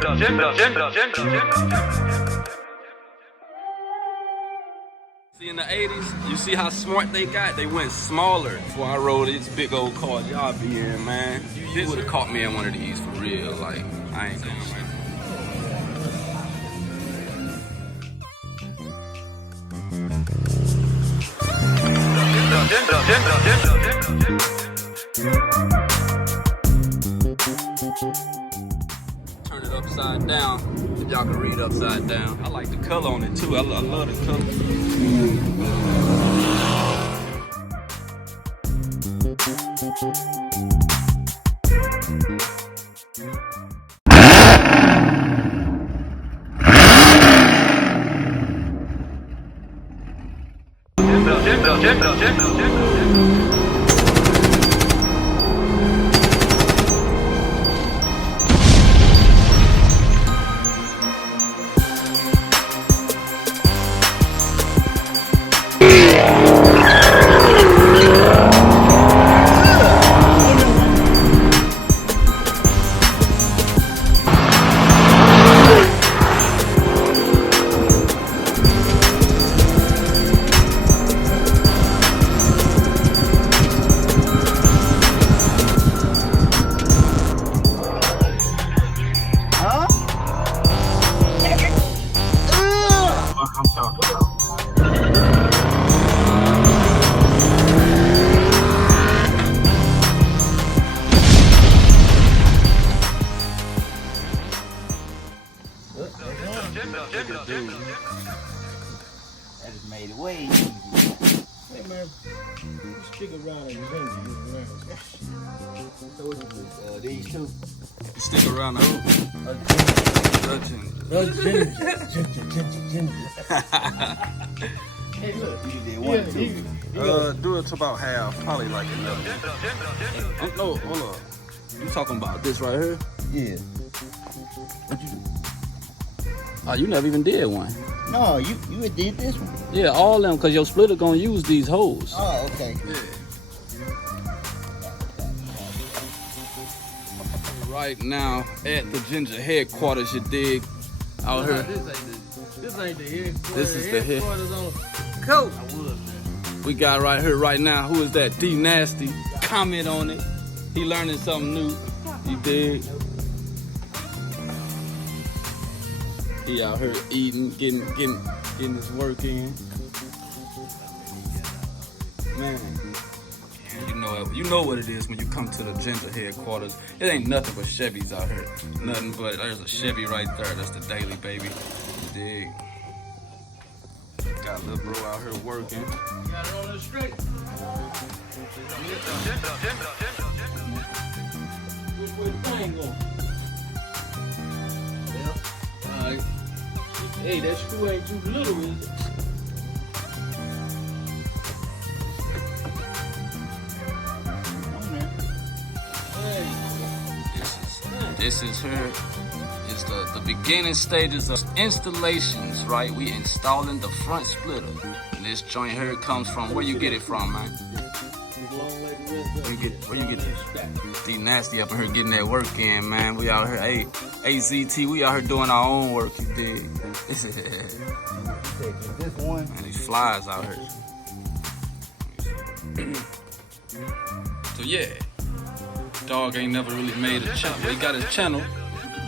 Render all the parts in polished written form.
See, in the 80s, you see how smart they got? They went smaller before I rode these big old cars. Y'all be in, man. You would have caught me in one of these for real. Like, I ain't gonna say. Turn it upside down. If y'all can read upside down. I like the color on it too. I love the color. That just made it way easier. Hey man, stick around and So what you do? These two? You stick around the hoop. Hey look, You did one, two. Do it to about half, probably like another. No, hold on. You talking about this right here? Yeah. What you do? Oh, you never even did one. No, you did this one. Yeah, all of them, because your splitter gonna use these holes. Oh, okay. Yeah. Right now at the Ginger headquarters, you dig? Out here. This ain't the headquarters. This is the head. Headquarters on coat. We got right here, right now. Who is that? D Nasty. Comment on it. He learning something new. You dig? He out here eating, getting his work in. Man, you know what it is when you come to the Ginger headquarters. It ain't nothing but Chevys out here. Nothing but there's a Chevy right there. That's the daily, baby. You dig? Got little bro out here working. Got it on the straight. Which way the thing going? Yeah. Alright. Hey, that screw ain't too little, is it? This is her. It's the beginning stages of installations, right? We installing the front splitter. And this joint here comes from, where you get it from, man? Where you get this? D Nasty up in here getting that work in, man. We out here, hey, AZT, we out here doing our own work, you dig? This one. And these flies out here. So yeah, dog ain't never really made a channel. He got his channel,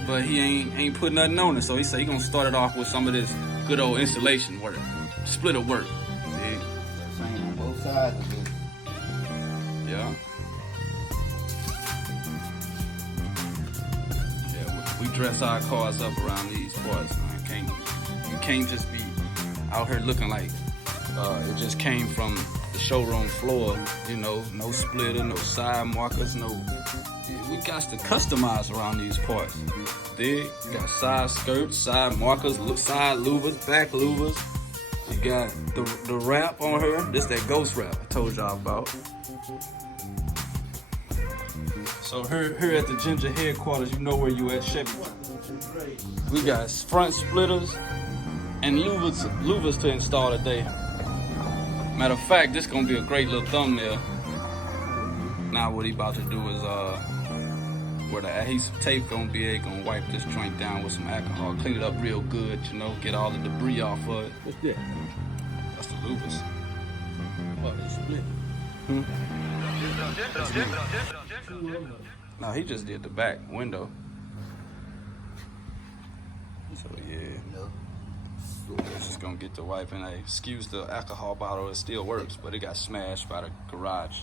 but he ain't put nothing on it. So he said he gonna start it off with some of this good old installation work, splitter work. Same on both sides of it. Yeah. Yeah, we dress our cars up around these parts, man. You can't just be out here looking like it just came from the showroom floor, you know, no splitter, no side markers, no. We got to customize around these parts. Dig? Got side skirts, side markers, side louvers, back louvers. You got the wrap on her. This that ghost wrap I told y'all about. So here at the Ginger headquarters, you know where you at, Chevy. We got front splitters and louvers to install today. Matter of fact, this gonna be a great little thumbnail. Now what he about to do is where the adhesive tape gonna be at. Gonna wipe this joint down with some alcohol, clean it up real good, you know, get all the debris off of it. What's that? That's the Louvers. Oh, it's split. No, he just did the back window. So yeah. It's just gonna get to wiping. Hey, excuse the alcohol bottle, it still works, but it got smashed by the garage.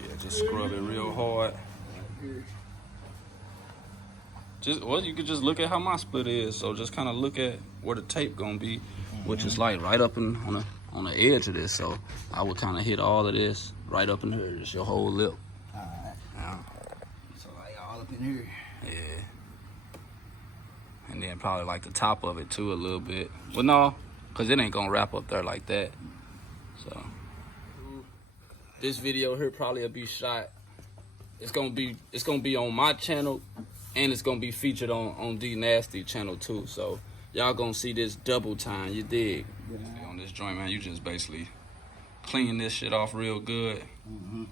Yeah, just scrub it real hard. Well, you could just look at how my split is. So just kind of look at where the tape gonna be, which is like right up on the edge of this. So I would kind of hit all of this right up in here, just your whole lip. All right. Yeah. So like all up in here. Yeah. And then probably like the top of it too a little bit. But no, cause it ain't gonna wrap up there like that. So this video here probably will be shot. It's gonna be on my channel, and it's gonna be featured on D Nasty channel too. So y'all gonna see this double time. You dig? Yeah. On this joint, man, you just basically clean this shit off real good. And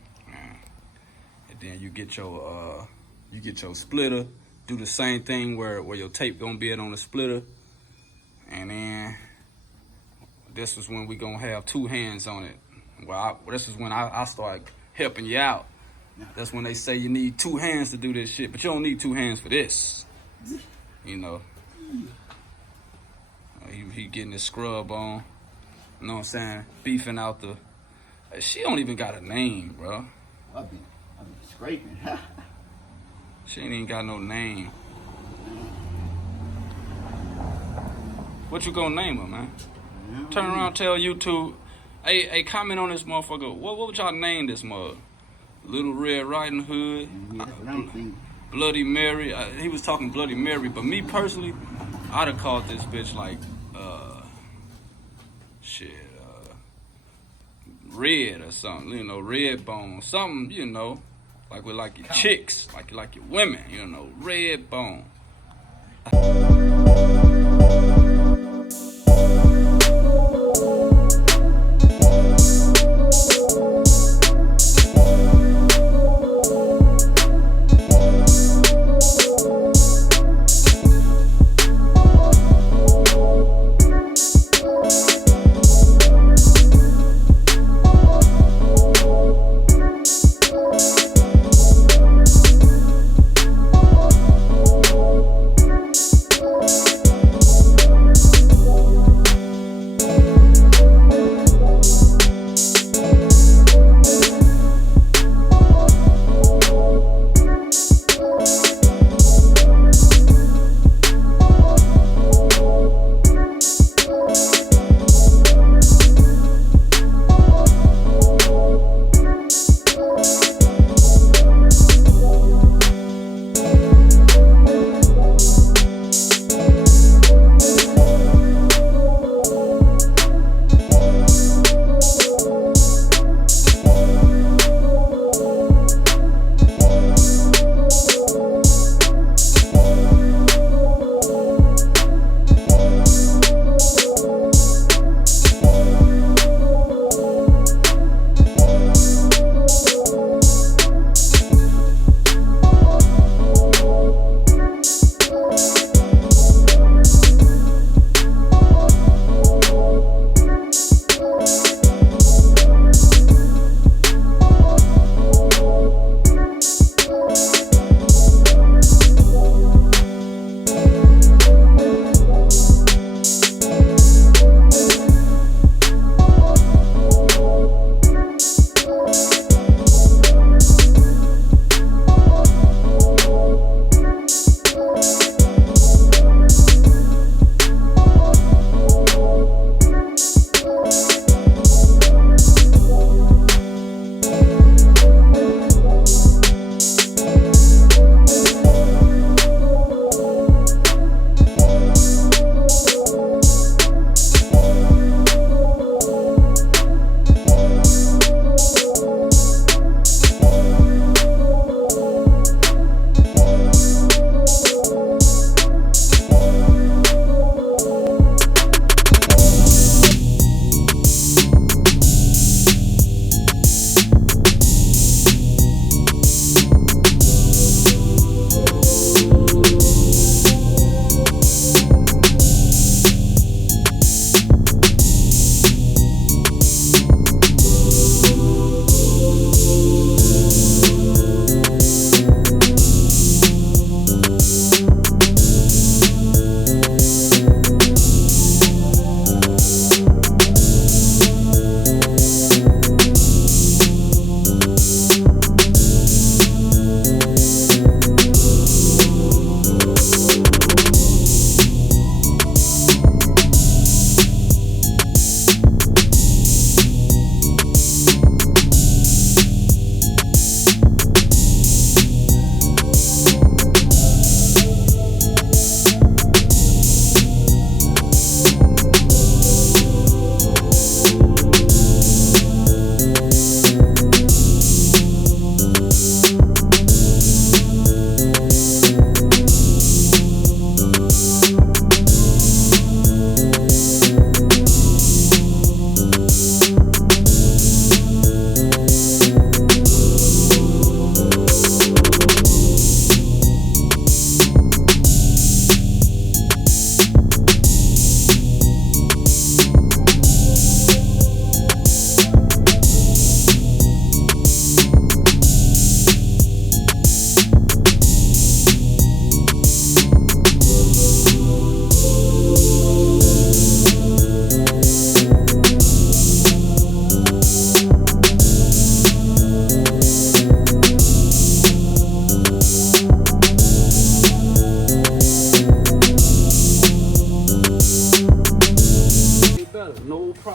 then you get your splitter. Do the same thing where your tape gonna be at on the splitter, and then this is when we gonna have two hands on it. Well, this is when I start helping you out. That's when they say you need two hands to do this shit, but you don't need two hands for this. You know, he getting his scrub on. You know what I'm saying? Beefing out the. She don't even got a name, bro. I've been scraping. She ain't even got no name. What you gonna name her, man? Turn around, tell YouTube. Hey, comment on this motherfucker. What would y'all name this mother? Little Red Riding Hood? Bloody Mary? He was talking Bloody Mary, but me personally, I'd have called this bitch like, Red or something. You know, Red Bone. Something, you know. Like we like your chicks, like you like your women, you know, Red Bone.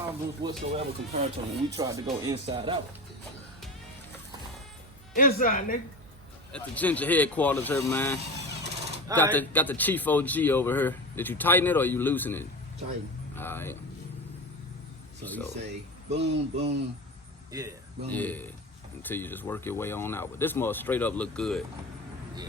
problems whatsoever compared to when we tried to go inside out. Inside, nigga. At the Ginger headquarters here, man. Got the Chief OG over here. Did you tighten it or you loosen it? Tighten. Alright. So you say boom, boom. Yeah. Boom. Yeah. Until you just work your way on out. But this must straight up look good. Yeah.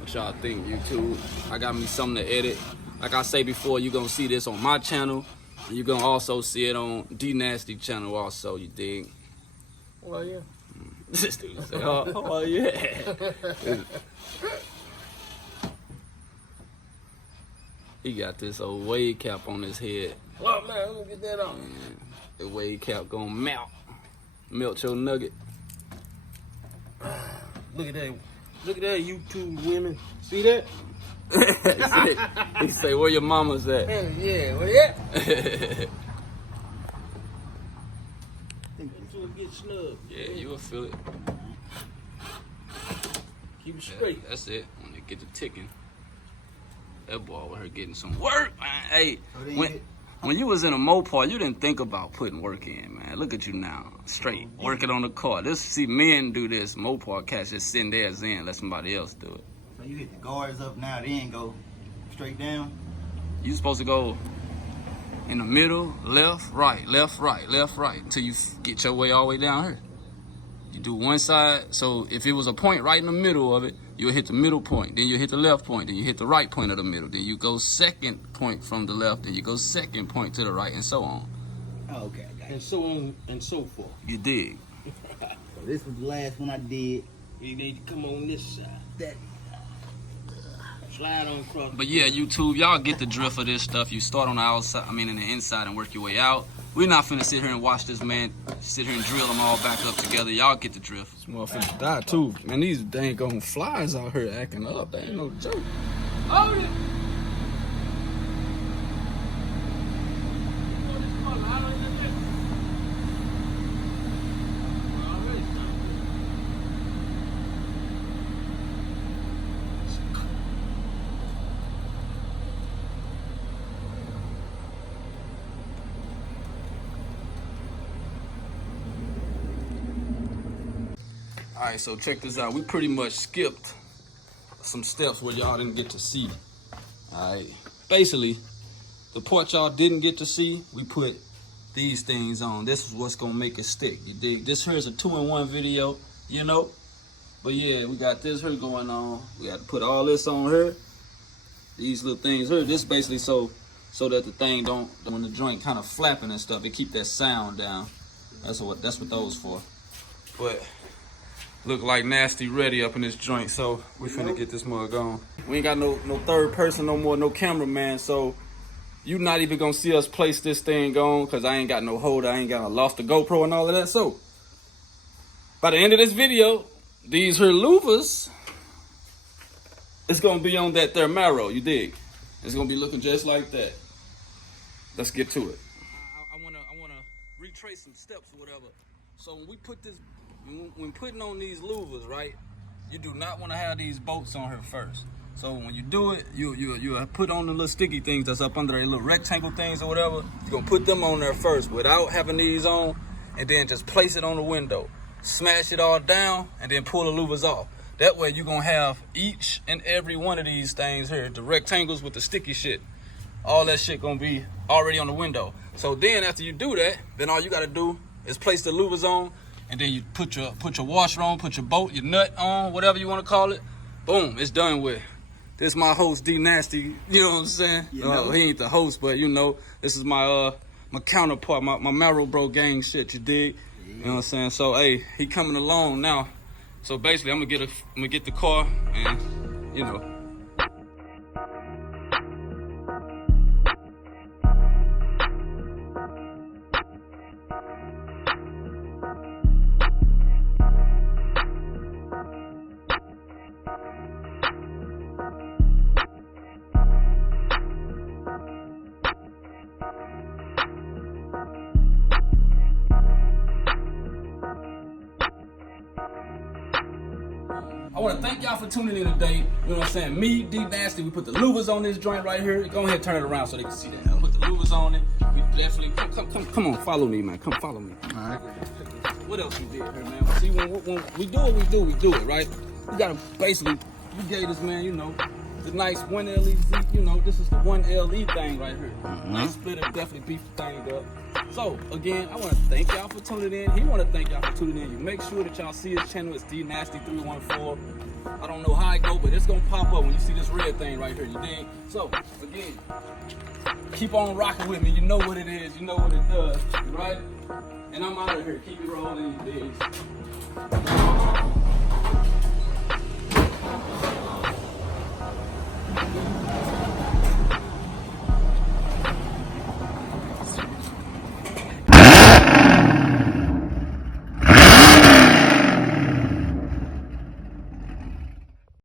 What y'all think, YouTube? I got me something to edit. Like I say before, you're gonna see this on my channel. And you're gonna also see it on D Nasty channel also, you dig? Well, yeah. This dude say, oh yeah. He got this old wave cap on his head. Oh, man, let me get that on. Man, the wave cap gonna melt. Melt your nugget. Look at that. Look at that, YouTube women. See that? he say, where your mama's at? Yeah, where you at? Get snubbed. Yeah, you will feel it. Keep it straight. That's it. When they get to ticking. That boy over here getting some work, man. Hey, when you was in a Mopar, you didn't think about putting work in, man. Look at you now, straight, working on the car. See men do this. Mopar cats just send theirs in, let somebody else do it. So you hit the guards up now, then go straight down? You supposed to go in the middle, left, right, left, right, left, right, until you get your way all the way down here. You do one side, so if it was a point right in the middle of it, you'll hit the middle point, then you hit the left point, then you hit the right point of the middle, then you go second point from the left, then you go second point to the right, and so on. Oh, okay, I got And so on and so forth. You dig? So this was the last one I did. You need to come on this side. That Slide on across. But yeah, YouTube, y'all get the drift of this stuff. You start on the outside, in the inside and work your way out. We're not finna sit here and watch this man sit here and drill them all back up together. Y'all get the drift. This motherfucker die too. Man, these dang on flies out here acting up. That ain't no joke. Oh, yeah. Alright, so check this out. We pretty much skipped some steps where y'all didn't get to see. Alright. Basically, the part y'all didn't get to see, we put these things on. This is what's gonna make it stick. You dig? This here is a 2-in-1 video, you know? But yeah, we got this here going on. We got to put all this on here. These little things here. This basically so that the thing don't, when the joint kind of flapping and stuff, it keep that sound down. That's what those for. But look like Nasty ready up in this joint, so we finna get this mug on. We ain't got no third person no more, no cameraman, so you not even gonna see us place this thing on, cause I ain't got no holder, I ain't got lost the GoPro and all of that. So by the end of this video, these here louvers, it's gonna be on that there Camaro, you dig? It's gonna be looking just like that. Let's get to it. I wanna retrace some steps or whatever. So when we put this, when putting on these louvers, right, you do not want to have these bolts on here first. So when you do it, you put on the little sticky things that's up under there, little rectangle things or whatever. You're gonna put them on there first without having these on, and then just place it on the window. Smash it all down, and then pull the louvers off. That way you're gonna have each and every one of these things here, the rectangles with the sticky shit. All that shit gonna be already on the window. So then after you do that, then all you gotta do is place the louvers on, and then you put your washer on, put your bolt, your nut on, whatever you want to call it. Boom, it's done with. This is my host, D Nasty. You know what I'm saying? You know. He ain't the host, but you know, this is my counterpart, my Marrow Bro gang shit. You dig? Yeah. You know what I'm saying? So hey, he coming along now. So basically, I'm gonna get the car, and you know. I want to thank y'all for tuning in today. You know what I'm saying? Me, D Nasty, we put the louvers on this joint right here. Go ahead and turn it around so they can see that. We put the louvers on it. We definitely come on, follow me, man. Come follow me. All right. What else we did here, man? See, when we do what we do it, right? We gotta basically, we gave this man, you know, the nice 1LEZ, you know, this is the 1LE thing right here. Nice splitter, definitely beef the thing up. So, again, I want to thank y'all for tuning in. He want to thank y'all for tuning in. You make sure that y'all see his channel. It's DNasty314. I don't know how it go, but it's going to pop up when you see this red thing right here. You dig? So, again, keep on rocking with me. You know what it is. You know what it does, right? And I'm out of here. Keep it rolling, you dig?